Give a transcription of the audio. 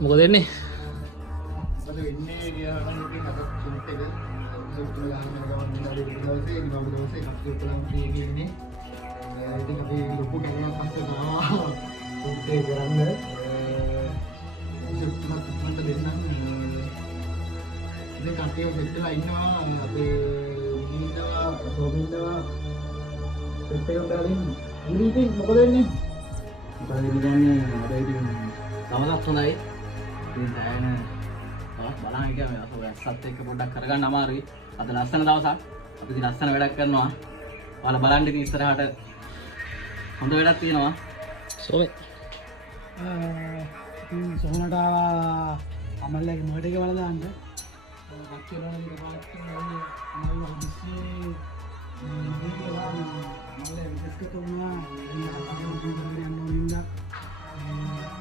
මොකද වෙන්නේ? මොකද වෙන්නේ කියලා නම් ඉතින් අද ෂූට් එක උත්තර ගන්න ගමන් දවසේ කප්පුට් කරන් තියෙන්නේ. ඉතින් අපි ලොකු කැමරාවක් පස්සේ ගාවා ෂූට් එක කරන්න. ෂූට් මට දෙන්නම්. ඉතින් කට්ටිය සෙට්ලා ඉන්නවා අපේ ඉන්නවා රොබින්නවා සෙට් එක උඩරින් ඉතින් මොකද වෙන්නේ? මොකද කියන්නේ අද ඉතින් දවසක් හොඳයි. ඉතින් දැන් බලන්න හිටියා මේ අසත් එක්ක පොඩ්ඩක් කරගන්න අමාරුයි. අද ලස්සන දවසක්. අපි ඉතින් ලස්සන වැඩක් කරනවා. ඔයාලා බලන්න ඉතින් ඉස්සරහට හොඳ වැඩක් තියෙනවා. සෝමේ. සොහනට අමල්ලගේ මොඩ එක වල දාන්න. වක්කේරෝන එක පාත් කරනවා. අමල්ල හදිස්සියේ මල්ලේ විස්කතුනා එන්න අපේ යන්න ඕනින්ද